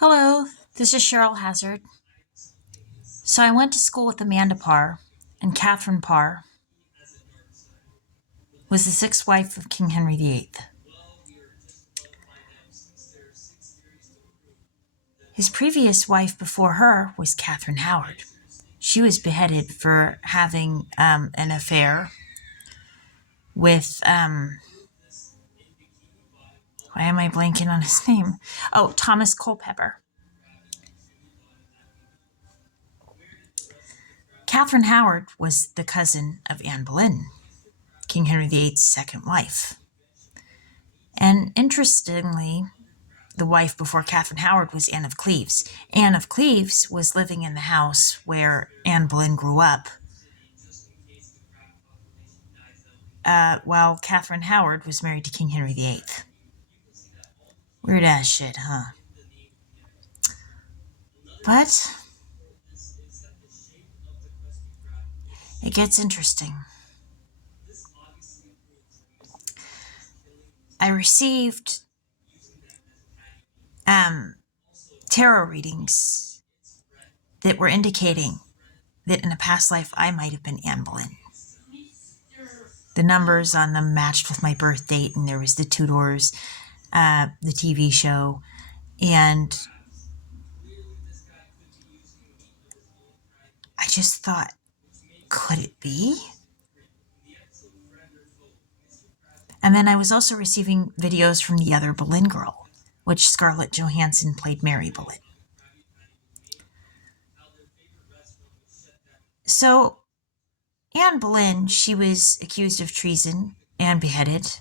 Hello, this is Cheryl Hazzard. So I went to school with Amanda Parr, and Catherine Parr was the sixth wife of King Henry VIII. His previous wife before her was Catherine Howard. She was beheaded for having an affair with, why am I blanking on his name? Oh, Thomas Culpeper. Catherine Howard was the cousin of Anne Boleyn, King Henry VIII's second wife. And interestingly, the wife before Catherine Howard was Anne of Cleves. Anne of Cleves was living in the house where Anne Boleyn grew up, while Catherine Howard was married to King Henry VIII. Weird ass shit, huh? But it gets interesting. I received tarot readings that were indicating that in a past life I might have been Anne Boleyn. The numbers on them matched with my birth date, and there was the Tudors, the TV show, and I just thought, could it be? And then I was also receiving videos from the other Boleyn girl, which Scarlett Johansson played Mary Boleyn. So Anne Boleyn, she was accused of treason and beheaded,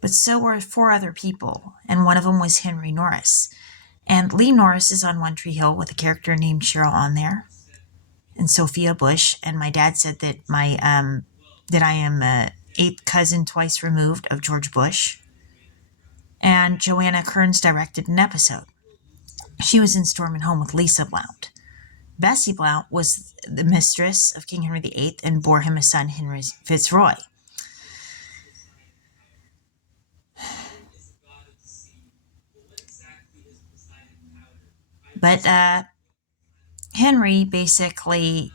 but so were four other people, and one of them was Henry Norris. And Lee Norris is on One Tree Hill with a character named Cheryl on there, and Sophia Bush. And my dad said that that I am eighth cousin twice removed of George Bush. And Joanna Kearns directed an episode. She was in Storm and Home with Lisa Blount. Bessie Blount was the mistress of King Henry VIII and bore him a son, Henry Fitzroy. But Henry basically,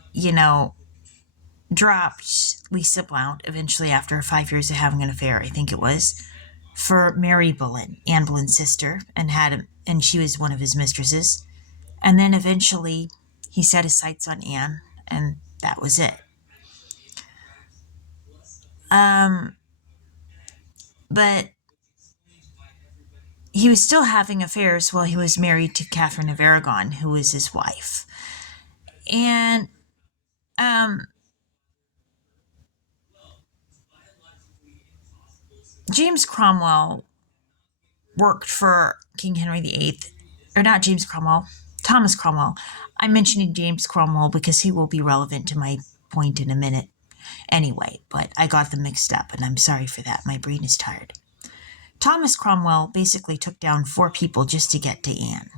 dropped Lisa Blount eventually after 5 years of having an affair, I think it was, for Mary Boleyn, Anne Boleyn's sister, and she was one of his mistresses. And then eventually he set his sights on Anne, and that was it. But he was still having affairs while he was married to Catherine of Aragon, who was his wife. And James Cromwell worked for King Henry VIII, or not James Cromwell, Thomas Cromwell. I'm mentioning James Cromwell because he will be relevant to my point in a minute anyway, but I got them mixed up, and I'm sorry for that. My brain is tired. Thomas Cromwell basically took down four people just to get to Anne,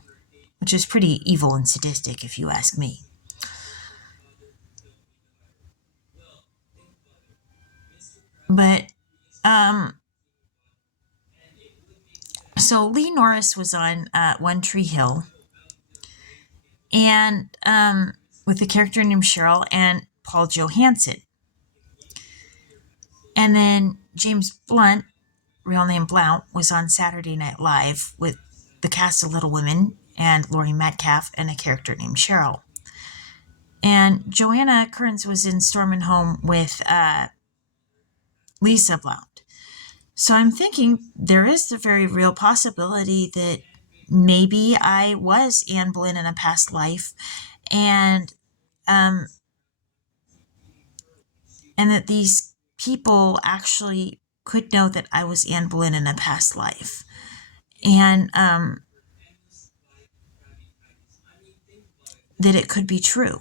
which is pretty evil and sadistic if you ask me. But, so Lee Norris was on One Tree Hill, and with a character named Cheryl and Paul Johansson. And then James Blunt, real name Blount, was on Saturday Night Live with the cast of Little Women and Laurie Metcalf and a character named Cheryl. And Joanna Kearns was in Storm and Home with Lisa Blount. So I'm thinking there is the very real possibility that maybe I was Anne Boleyn in a past life, and that these people actually could know that I was Anne Boleyn in a past life. And that it could be true.